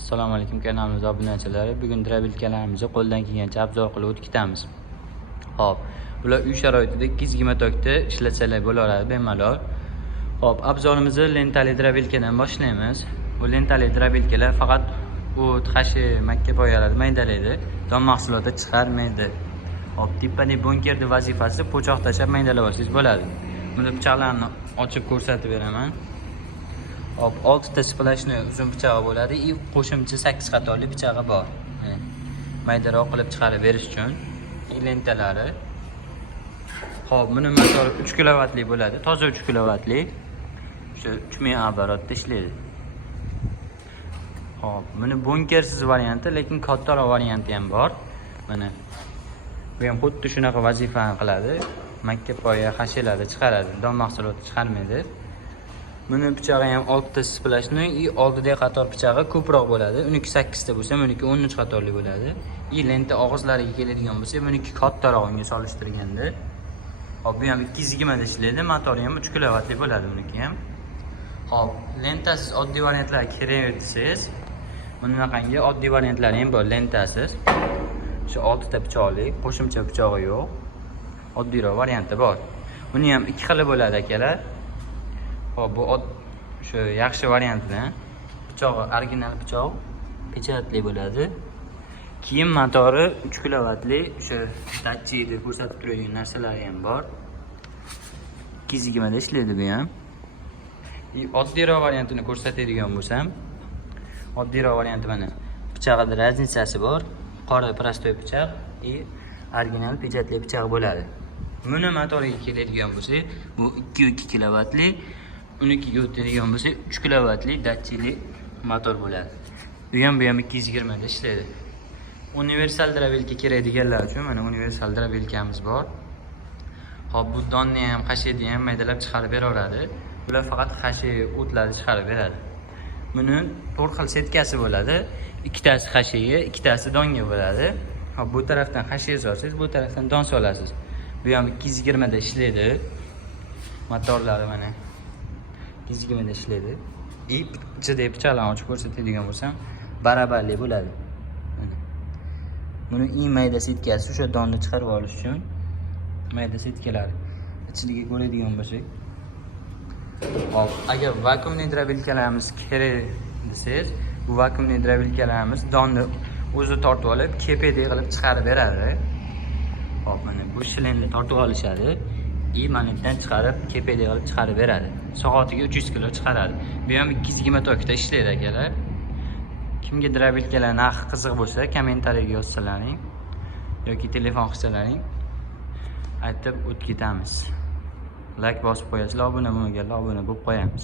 Assalomu alaykum kanalimiz obunachilari. Bugun drabilkalarimizni qo'ldan kelgancha obzor qilib o'tib ketamiz. Xo'p, bular uy sharoitida 220 tokda ishlatsalar bo'laveradi bemalol. Xo'p, obzorimizni lentali drabilkadan boshlaymiz. Bu lentali drabilkalar faqat o't, hashi, makka poyalarni maydalaydi, don mahsulotni chiqarmaydi. Xo'p, tepali bunkerning vazifasi po'choq tashlab maydalab olsangiz bo'ladi. Buni pichoqlarni ochib ko'rsatib beraman. Hop, 6 ta splashni uzun pichog'i bo'ladi. Qo'shimcha 8 qatorli pichog'i bor. Maydaroq qilib chiqarib berish uchun lentalari. Hop, buni motori 3 kilovatlik bo'ladi. Toza 3 kilovatlik. O'sha 3000 оборотda ishlaydi. Hop, buni bunkersiz varianti, lekin kattaroq varianti ham bor. Mana bu ham xuddi shunaqa vazifani qiladi. Makka poya, hashilarni chiqaradi, don mahsulotni chiqarmaydi. Buni pichog'i ham 6 ta splashni, oldida qator pichog'i ko'proq bo'ladi. Uniki 8 ta bo'lsa, buniki 13 qatorli bo'ladi. Lenta og'izlariga keladigan bo'lsa, buniki kattaroq unga solishtirganda. Hop, bu ham 220 da ishlaydi, motori ham 3 kilovatli bo'ladi buniki ham. Hop, lentasiz oddiy variantlar kerak desangiz, bunaqangi oddiy variantlari ham bor, lentasiz. Shu 6 ta pichoqli, qo'shimcha pichog'i yo'q. Oddiyroq varianti bor. Buni ham 2 xil bo'ladi akalar. Hop, bu shu yaxshi variantni. Pichog'i original pichoq, pechatli bo'ladi. Keyin motori 3 kilovatli, o'sha datchini ko'rsatib turadigan narsalari ham bor. 220 da ishlaydi bu ham. Oddiyroq variantini ko'rsatadigan bo'lsam, oddiyroq varianti mana pichog'ida razницasi bor. Qora prostoy pichoq и original pechatli pichoq bo'ladi. Buni motoriga keladigan bo'lsak, bu 2.2 kilovatli, unikiga o'tadigan bo'lsak 3 kilovatli datchili motor bo'ladi. Bu ham 220 da ishlaydi. Universal drabilka kerak deganlar uchun mana universal drabilkamiz bor. Hop, bu donni ham, hashini ham maydalab chiqarib beraveradi. Bular faqat hashi, o'tlarni chiqarib beradi. Buni 4 xil setkasi bo'ladi. Ikkitasi hashiga, ikkitasi donga bo'ladi. Hop, bu tarafdan hashi solasiz, bu tarafdan don solasiz. Bu ham 220 da ishlaydi. Motorlari mana 220 da ishlaydi. Ichida pichoqlarni ochib ko'rsatadigan bo'lsam, barabarli bo'ladi. Buni mayda setkasi o'sha donni chiqarib olish uchun mayda setkalar ichiga ko'radigan bo'lsak. Hop, agar vakuumli drabilkalarimiz kerak desangiz, bu vakuumli drabilkalarimiz donni o'zi tortib olib, kepedek qilib chiqarib beradi. Hop, mana bu shlenni tortib olishadi. Manetdan chiqarib, kepedek qilib chiqarib beradi. Soatiga 300 kilo chiqaradi. Bu ham 220 tokda ishlaydi akalar. Kimga drabilkalar narxi qiziq bo'lsa, kommentariyaga yozsalaring yoki telefon qilsalaring aytib o'tib ketamiz. Like bosib qo'yasizlar, obuna bo'lmaganlar obuna bo'lib qo'yamiz.